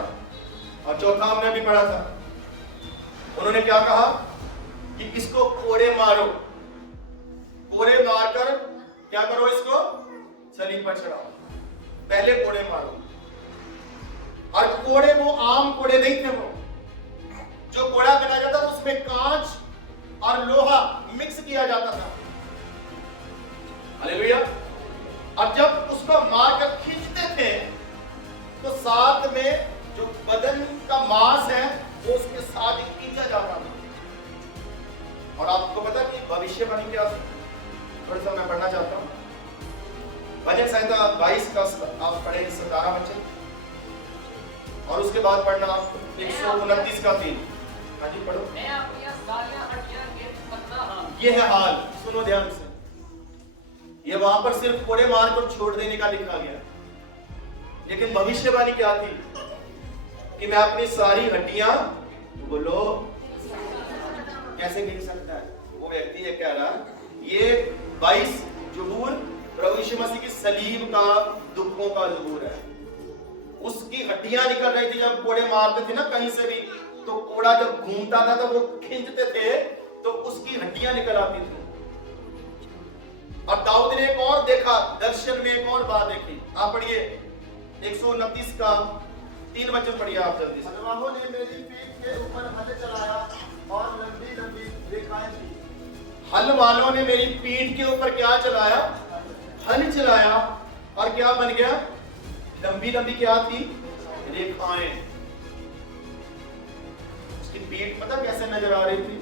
और चौथा हमने अभी पढ़ा था, उन्होंने क्या कहा कि इसको कोड़े मारो, कोड़े मारकर क्या करो? इसको सलीब पर चढ़ाओ। पहले कोड़े मारो। और कोड़े वो आम कोड़े नहीं थे, वो जो कोड़ा बनाया जाता था उसमें कांच और लोहा मिक्स किया जाता था। हालेलुया। अब जब उसको मारकर खींचते थे तो साथ में जो बदन का मांस है वो उसके साथ खींचा जाता था। और आपको पता कि भविष्यवाणी क्या थी? थोड़ा सा मैं पढ़ना चाहता हूं। भजन संहिता 22 का आप पढ़ेंगे 17 वचन, और उसके बाद पढ़ना आप 129 का 3। हाँ जी पढ़ो। मैं अपनी सारियां हड्डियां गिन सकता हां। ये है हाल, सुनो ध्यान से। ये वहां पर सिर्फ कोड़े मार कर छोड़ देने का लिखा गया, लेकिन भविष्यवाणी क्या थी कि मैं अपनी सारी हड्डियां, बोलो, कैसे गिन सकता है वो व्यक्ति? ये कह रहा, ये 22 ज़बूर प्रभु यीशु मसीह की सलीब का, दुखों का ज़बूर है। उसकी हड्डियां निकल रही थी जब कोड़े मारते थे ना कहीं से भी, तो कोड़ा जब घूमता था तो वो खींचते थे तो उसकी हड्डियां निकल आती थी। और दाऊद ने एक और देखा, दर्शन में एक और बात देखी। आप पढ़िए 129 का 3 वचन पढ़िए आप जल्दी से। हलवाहों ने मेरी पीठ के ऊपर हल चलाया और लंबी लंबी रेखाएं थी। हल वालों ने मेरी पीठ के ऊपर क्या चलाया? हल चलाया, और क्या बन गया? लंबी लंबी क्या थी? रेखाएं। उसकी पीठ पता कैसे नजर आ रही थी?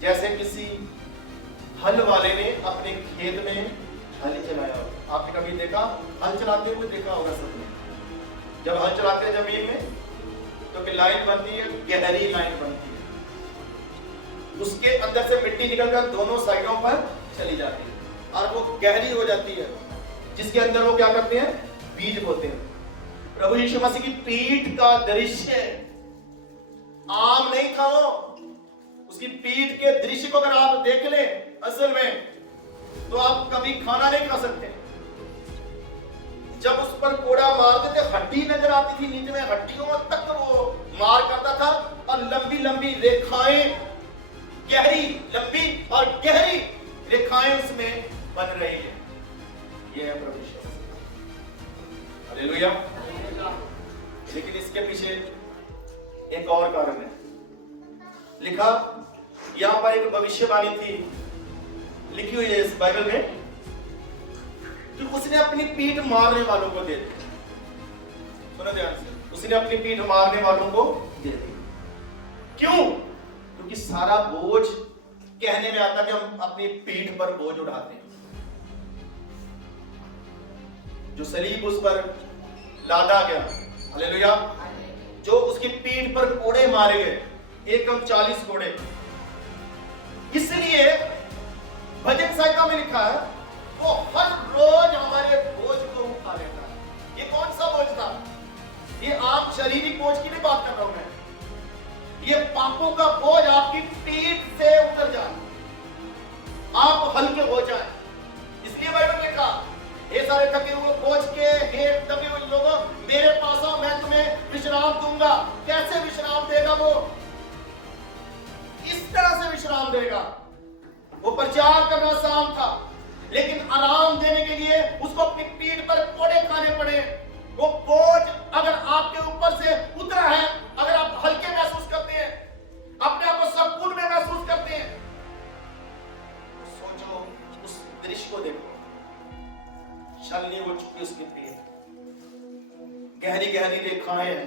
जैसे किसी हल वाले ने अपने खेत में हल चलाया। आपने कभी देखा हल चलाते हुए? देखा होगा सबने। जब हल चलाते हैं जमीन में तो फिर लाइन बनती है, गहरी लाइन बनती है, उसके अंदर से मिट्टी निकलकर दोनों साइडों पर चली जाती है और वो गहरी हो जाती है, जिसके अंदर वो क्या करते हैं? बीज बोते हैं। प्रभु यीशु मसीह की पीठ का दृश्य आम नहीं था वो। उसकी पीठ के दृश्य को अगर आप देख ले असल में, तो आप कभी खाना नहीं खा सकते। जब उस पर कोड़ा मारते थे हड्डी नजर आती थी नीचे में, हड्डियों तक वो मार करता था, और लंबी लंबी रेखाएं, गहरी लंबी और गहरी रेखाएं उसमें बन रही है। ये है प्रभु यीशु मसीह। हालेलुया। लेकिन इसके पीछे एक और कारण है। लिखा यहां पर एक भविष्यवाणी थी, लिखी हुई है इस बाइबल में, कि उसने अपनी पीठ मारने वालों को दे दी। सुनो ध्यान से, उसने अपनी पीठ मारने वालों को दे दी। क्यों? क्योंकि सारा बोझ कहने में आता कि हम अपनी पीठ पर बोझ उठाते हैं। जो सलीब उस पर लादा गया, हालेलुया, जो उसकी पीठ पर कोड़े मारे गए, एकम 40 कोड़े। इसलिए भजन संहिता में लिखा है वो हर रोज हमारे बोझ को उठा लेता है। ये कौन सा बोझ था? ये आप शारीरिक बोझ की नहीं बात कर रहा हूं मैं, ये पापों का बोझ आपकी पीठ से उतर जाए, आप हल्के हो जाए। इसलिए बाइबल ने कहा, हे सारे थके हुए बोझ के, हे दबे हुए लोगों, मेरे पास आओ, मैं तुम्हें विश्राम दूंगा। कैसे विश्राम देगा वो? इस तरह से विश्राम देगा। वो प्रचार करना आसान था, लेकिन आराम देने के लिए उसको अपनी पीठ पर कोड़े खाने पड़े। वो बोझ अगर आपके ऊपर से उतरा है, अगर आप हल्के महसूस करते हैं, अपने आप को संपूर्ण में महसूस करते हैं, तो सोचो, उस दृश्य को देखो, छलनी हो चुकी उसकी पीठ, गहरी गहरी रेखाएं हैं,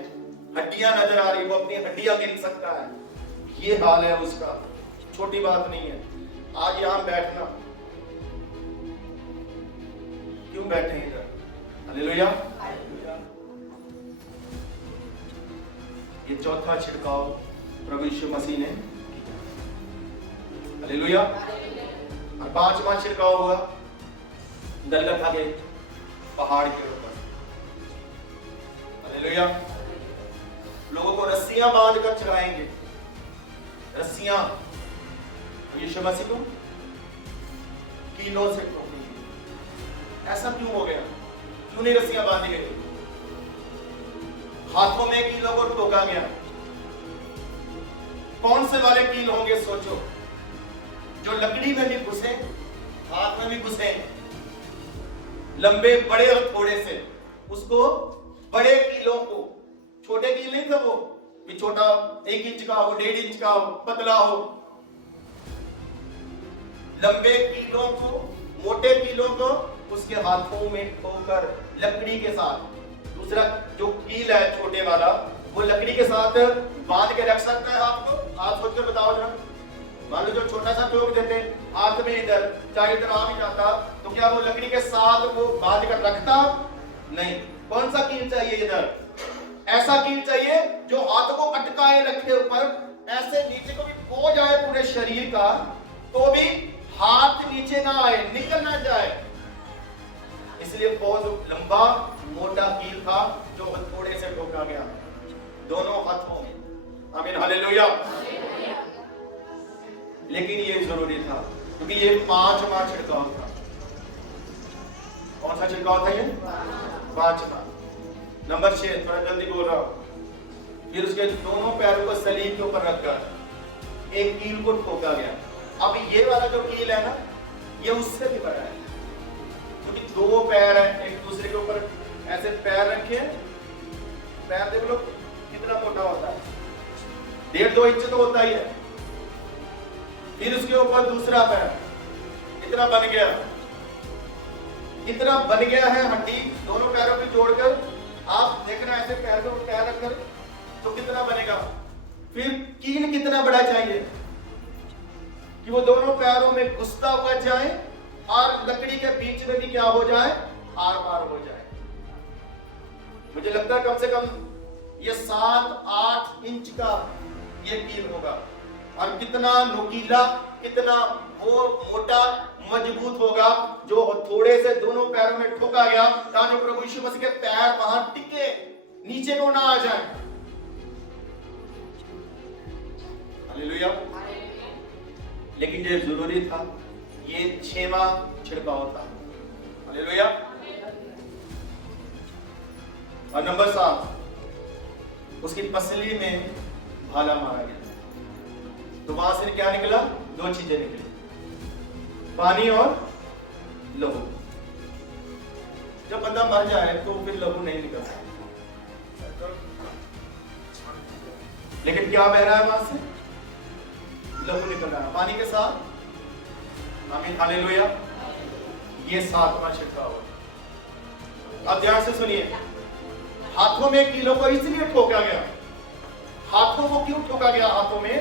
हड्डियां नजर आ रही, वो अपनी हड्डियां गिन सकता है। ये हाल है उसका, छोटी बात नहीं है। आज यहां बैठना, क्यों बैठे इधर? हालेलुया। ये चौथा छिड़काव प्रभु यीशु मसीह ने, हालेलुया। और 5वां छिड़काव हुआ गलगथा के पहाड़ के ऊपर, हालेलुया। लोगों को रस्सियां बांध कर चढ़ाएंगे, रस्सियां यीशु मसीह को कीलों से ठोकेंगे। ऐसा क्यों हो गया? क्यों नहीं रस्सियां बांधी गई? हाथों में कीलों को ठोका गया। कौन से वाले कील होंगे? सोचो, जो लकड़ी में भी घुसे, हाथ में भी घुसे, लंबे बड़े और थोड़े से, उसको बड़े कीलों को, छोटे कील नहीं था वो, भी छोटा 1 इंच का हो, 1.5 इंच का हो, पतला हो, लंबे कीलों को, मोटे कीलों को उसके हाथों में ठोकर लकड़ी के साथ, दूसरा जो कील है छोटे वाला, वो लकड़ी के साथ बांध के रख सकता है आपको? आप सोच कर बताओ जरा। मान लो जो छोटा सा ठोक देते हाथ में, इधर चाहे इधर आ भी जाता, तो क्या वो लकड़ी के साथ वो बांध कर रखता? नहीं। कौन सा कील चाहिए इधर? ऐसा कील चाहिए जो हाथ को अटकाए रखे ऊपर, ऐसे नीचे को भी बोझ आए पूरे शरीर का, तो भी हाथ नीचे ना आए, निकल ना जाए। इसलिए बहुत लंबा मोटा कील था जो हथौड़े से ठोका गया, दोनों हाथों में। आमीन, हालेलुया। लेकिन ये जरूरी था क्योंकि ये 5वां छिड़काव था। कौन सा छिड़काव था ये? 5वां। नंबर 6, थोड़ा जल्दी बोल रहा हूं। फिर उसके दोनों पैरों को सलीब के ऊपर रखकर एक कील को ठोका गया। अब ये वाला जो कील है ना, ये उससे भी बड़ा है क्योंकि 2 पैर है, एक दूसरे के ऊपर ऐसे पैर रखे। पैर देख लो कितना मोटा होता है, 1.5-2 इंच तो होता ही है। फिर उसके ऊपर दूसरा पैर इतना बन गया, इतना बन गया है हड्डी दोनों पैरों पे जोड़कर। आप देखना ऐसे पैर को पैर रखकर तो कितना बनेगा। फिर कील कितना बड़ा चाहिए कि वो दोनों पैरों में घुसता हुआ जाए और लकड़ी के बीच में भी क्या हो जाए, आर पार हो जाए। मुझे लगता है कम से कम ये 7-8 इंच का ये कील होगा। और कितना नुकीला, कितना वो मोटा मजबूत होगा जो हथौड़े से दोनों पैरों में ठोका गया ताकि प्रभु यीशु मसीह के पैर वहां टिके, नीचे को ना आ जाए। हालेलुया। लेकिन ये जरूरी था, ये 6वां छिड़काव था। हालेलुया। और नंबर 7, उसकी पसली में भाला मारा गया। तो वहां से क्या निकला? 2 चीजें निकली, पानी और लहू। जब बंदा मर जाए तो फिर लहू नहीं निकल सकता, लेकिन क्या बह रहा है वहां से? लहू निकल रहा है पानी के साथ। आमीन, हालेलुया। ये 7वां छिड़काव है। अब ध्यान से सुनिए, हाथों में कीलों को इसलिए ठोका गया। हाथों को क्यों ठोका गया? हाथों में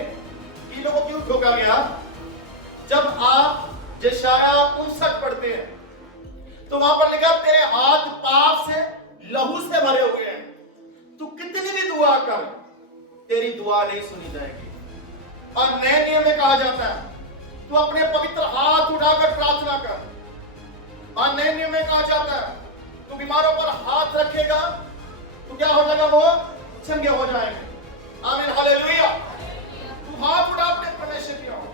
कीलों को क्यों ठोका गया? जब आप यशाया 59 पढ़ते हैं तो वहां पर लिखा, तेरे हाथ पाप से, लहू से भरे हुए हैं। तू कितनी भी दुआ कर, तेरी दुआ नहीं सुनी जाएगी। और नए नियम में कहा जाता है, तू अपने पवित्र हाथ उठाकर प्रार्थना कर। और नए नियम में कहा जाता है, तू बीमारों पर हाथ रखेगा तो क्या हो जाएगा? वो चंगे हो जाएंगे। आमीन, हालेलुया। तू हाथ उठा अपने परमेश्वर की ओर।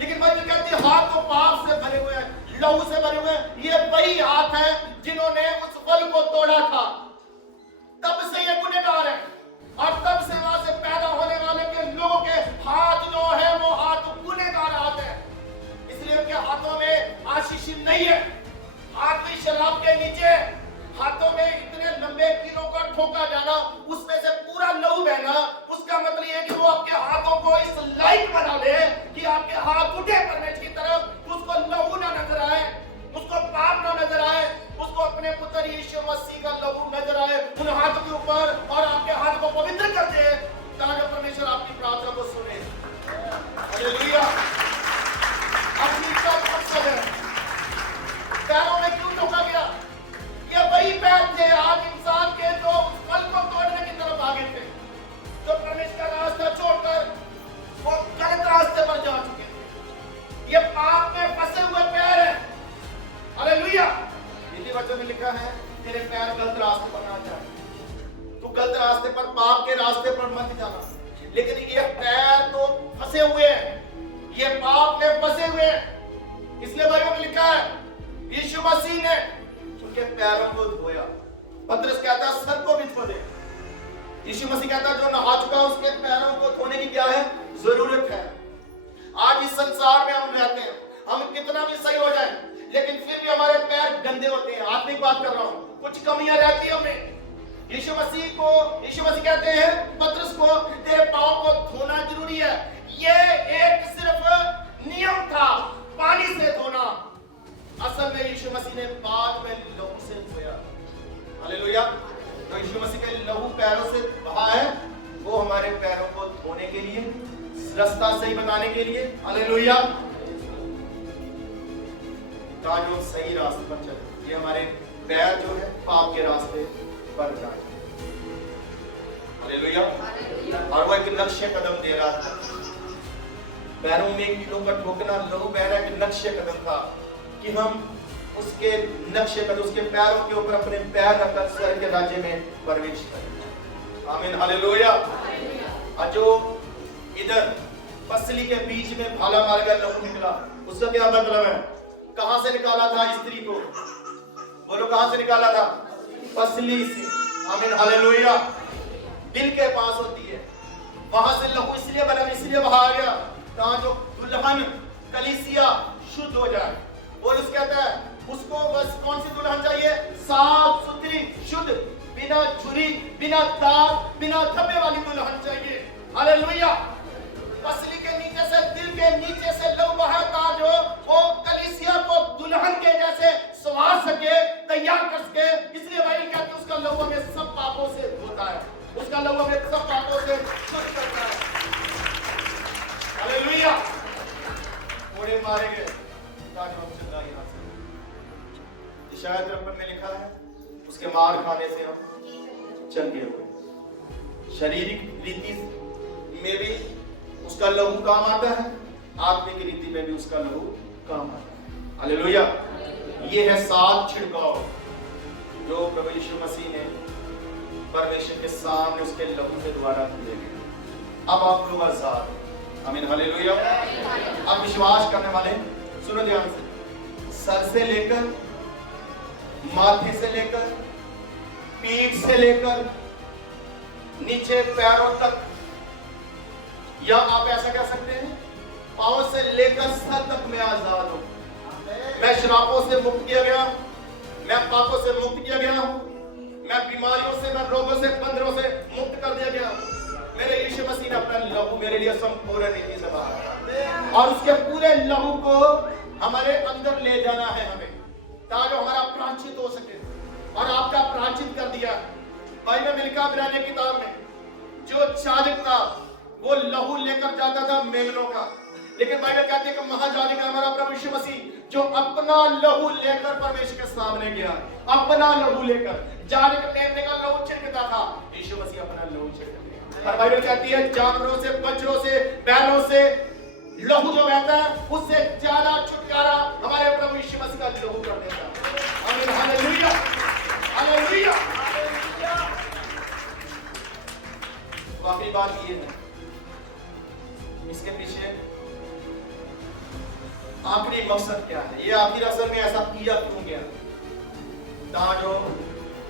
लेकिन बाइबल कहती है हाथ तो पाप से भरे हुए हैं, लहू से भरे हुए हैं। ये वही हाथ है जिन्होंने उस फल को तोड़ा था। तब से ये गुनहगार है और तब से वहां से पैदा होने वाले के लोगों के हाथ जो है वो हाथ गुनहगार हाथ है। इसलिए उनके हाथों में आशीष नहीं है। हाथ भी शराब के नीचे, हाथों में इतने लंबे कीलों का ठोका जाना, उसमें से पूरा लहू बहना, उसका मतलब यह है कि वो आपके हाथों को इस लाइक बना ले कि आपके हाथ उठे परमेश्वर की तरफ, उसको लहू ना नजर आए, उसको पाप ना नजर आए, उसको अपने पुत्र यीशु मसीह का लहू नजर आए उन हाथों के ऊपर, और आपके हाथ को पवित्र कर दे ताकि परमेश्वर आपकी प्रार्थना को सुने। हालेलुया। अपनी क्या मकसद है? पैरों में क्यों ठोका गया? ये वही पैर थे आज इंसान के जो उस फल को तोड़ने की तरफ आगे थे, जो परमेश्वर का रास्ता छोड़कर वो गलत रास्ते पर जा चुके थे। ये पाप में फंसे हुए पैर हैं। हालेलुया। इसी वचन में लिखा है, तेरे पैर गलत रास्ते पर ना जाए। तू गलत रास्ते पर, पाप के रास्ते पर मत जाना। लेकिन ये पैर तो फंसे हुए हैं, ये पाप में फंसे हुए हैं। इसलिए बाइबल में लिखा है, यीशु मसीह ने उनके पैरों को धोया। पतरस कहता है सर को भी धो दे। यीशु मसीह कहता है जो नहा चुका उसके पैरों को धोने की क्या है? जरूरत है। आज इस संसार में हम रहते हैं, हम कितना भी सही हो जाए लेकिन फिर भी हमारे पैर गंदे होते हैं। आत्मिक बात कर रहा हूं, कुछ कमियां रहती है हमें। यीशु मसीह कहते हैं पतरस को, तेरे पांव को धोना जरूरी है। ये एक सिर्फ नियम था, पानी से धोना। असल में यीशु मसीह ने बाद में लहू से धोया। हालेलुया। तो यीशु मसीह के लहू पैरों से बहा है, वो हमारे पैरों को धोने के लिए, रास्ता सही बताने के लिए। हालेलुया। ताकि हम सही रास्ते पर चले, ये हमारे पैर जो है पाप के रास्ते पर जाए। हालेलुया। और वो एक नक्शे कदम दे रहा था। पैरों में कीलों का ठोकना लहू बह रहा एक नक्शे कदम था कि हम उसके नक्शे कदम, उसके पैरों के ऊपर अपने पैर रखकर स्वर्ग के राज्य में प्रवेश करें। आमीन, हालेलुया। और जो इधर पसली के बीच में भाला मार गया लहू निकला, उसका क्या मतलब है? कहां से निकाला था स्त्री को? बोलो कहां से निकाला था? पसली से। आमीन, हालेलुया। दिल के पास होती है, वहां से लहू इसलिए बना, इसलिए बहा गया ताकि जो दुल्हन कलीसिया शुद्ध हो जाए। और उस कहता है उसको बस कौन सी दुल्हन चाहिए? साफ सुथरी, शुद्ध, बिना छुरी, बिना दाग, बिना धब्बे वाली दुल्हन चाहिए। हालेलुया। पसली के नीचे से, दिल के नीचे से लहू बहा था जो वो कलीसिया को दुल्हन के जैसे संवार सके, तैयार कर सके। इसलिए बाइबल कहती है उसका लहू हमें सब पापों से धोता है, उसका लहू हमें सब पापों से शुद्ध करता है। हालेलुया। कोड़े मारे गए ताकि हम जिंदा यहाँ से। इशाया 53 में लिखा है उसके मार खाने से हम चंगे हुए। शारीरिक रीति में भी उसका लहू काम आता है, आत्मिक रीति में भी उसका लहू काम आता है। हालेलुया। ये है 7 छिड़काव जो प्रभु यीशु मसीह ने परमेश्वर के सामने उसके लहू से द्वारा किए गए। अब आप लोग आजाद। आमीन, हालेलुया। अब विश्वास करने वाले सुनो ध्यान से, सर से लेकर, माथे से लेकर, पीठ से लेकर नीचे पैरों तक, या आप ऐसा कह सकते हैं पांव से लेकर सर तक मैं आजाद हूं। मैं श्रापों से मुक्त किया गया, मैं पापों से मुक्त किया गया हूं, मैं बीमारियों से, मैं रोगों से, बंधनों से मुक्त कर दिया गया। मेरे यीशु मसीह ने अपना लहू मेरे लिए संपूर्ण रीति से बहाया और उसके पूरे लहू को हमारे अंदर ले जाना है हमें, ताकि हमारा प्रायश्चित हो सके। और आपका प्रायश्चित कर दिया। बाइबल में लिखा इब्रानी किताब में, जो चादक था वो लहू लेकर जाता था मेमनों का, लेकिन बाइबल कहती है कि महायाजक हमारा प्रभु यीशु मसीह जो अपना लहू लेकर परमेश्वर के सामने गया, अपना लहू लेकर। याजक मेमने का लहू छिड़कता था, यीशु मसीह अपना लहू छिड़कता है। और बाइबल कहती है जानवरों से, बछड़ों से, बैलों से लहू जो बहता है उससे ज्यादा छुटकारा हमारे प्रभु यीशु मसीह का लहू कर देता है। आमीन, हालेलुया, हालेलुया। आखिरी बात ये है, इसके पीछे आखिरी मकसद क्या है? ये आखिर असल में ऐसा किया क्यों गया? ताकि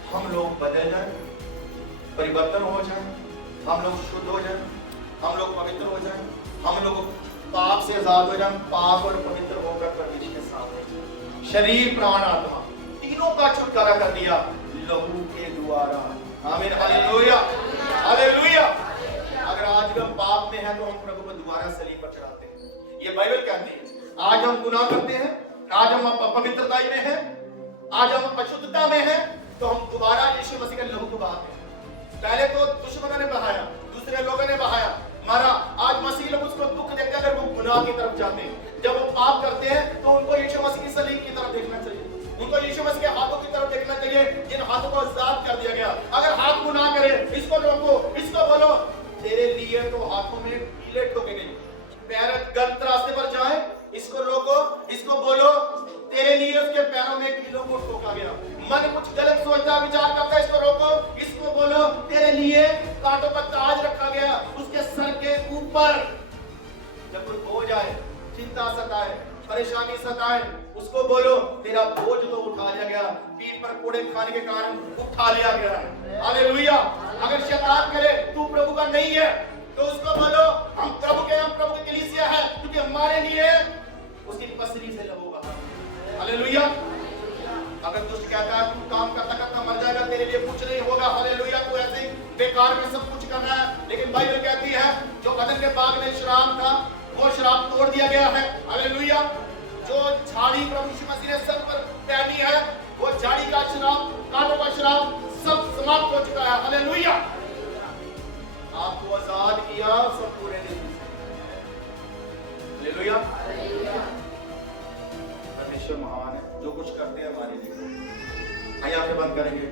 हम लोग बदल जाए, परिवर्तन हो जाए, हम लोग शुद्ध हो जाए, हम लोग पवित्र हो जाए, हम लोग पाप से आजाद हो जाए, पाप और पवित्र होकर परमेश्वर के सामने शरीर, प्राण, आत्मा तीनों का छुटकारा कर दिया लहू के द्वारा। आमीन, हालेलुया, हालेलुया। अगर आज हम पाप में हैं तो हम प्रभु को दोबारा सलीब पर चढ़ाते हैं। ये बाइबल कहती है आज हम गुनाह करते हैं, आज हम अपवित्रता में हैं, आज हम अशुद्धता में हैं, तो हम दोबारा यीशु मसीह के लहू को बहाते हैं। पहले तो दुश्मनों ने बहाया, दूसरे लोगों ने बहाया, मारा। आज मसीह लोग उसको दुख देते हैं अगर वो गुनाह की तरफ जाते हैं। जब वो पाप करते हैं तो उनको यीशु मसीह की सलीब की तरफ देखना चाहिए, उनको यीशु मसीह के हाथों की तरफ देखना चाहिए जिन हाथों को आजाद कर दिया गया। अगर हाथ गुनाह करे, इसको रोको, इसको बोलो तेरे लिए तो हाथों में कीले ठोके गए, पैर गलत रास्ते पर जाए, इसको रोको, इसको बोलो तेरे लिए उसके पैरों में कीलों को ठोका गया। मन कुछ गलत सोचता विचार करता है, इसको रोको, इसको बोलो तेरे लिए कांटों का ताज रखा गया उसके सर के ऊपर। जब कोई बोझ आए, चिंता सताए, परेशानी सताए, उसको बोलो तेरा बोझ तो उठा लिया गया, पीठ पर कोड़े खाने के कारण उठा लिया गया है। हालेलुया। अगर शैतान करे तू प्रभु का नहीं है तो उसको बोलो हम प्रभु के, हम प्रभु की कलीसिया है, क्योंकि हमारे लिए उसकी पसली से लहू बहा। हालेलुया। अगर दुष्ट कहता है तू काम करता करता मर जाएगा, तेरे लिए कुछ नहीं होगा, हालेलुया, तू ऐसे ही बेकार में सब कुछ कर रहा है। लेकिन बाइबल कहती है जो अदन के बाग में श्राप था वो श्राप तोड़ दिया गया है। हालेलुया। जो झाड़ी प्रभु यीशु मसीह ने सर पर पहनी है वो झाड़ी का श्राप, कांटों का श्राप सब समाप्त हो चुका है। हालेलुया। आपको आजाद किया सब पूरे दिन। हालेलुया। परमेश्वर महान है, जो कुछ करते हैं हमारे लिए। आइए आंखें बंद करेंगे।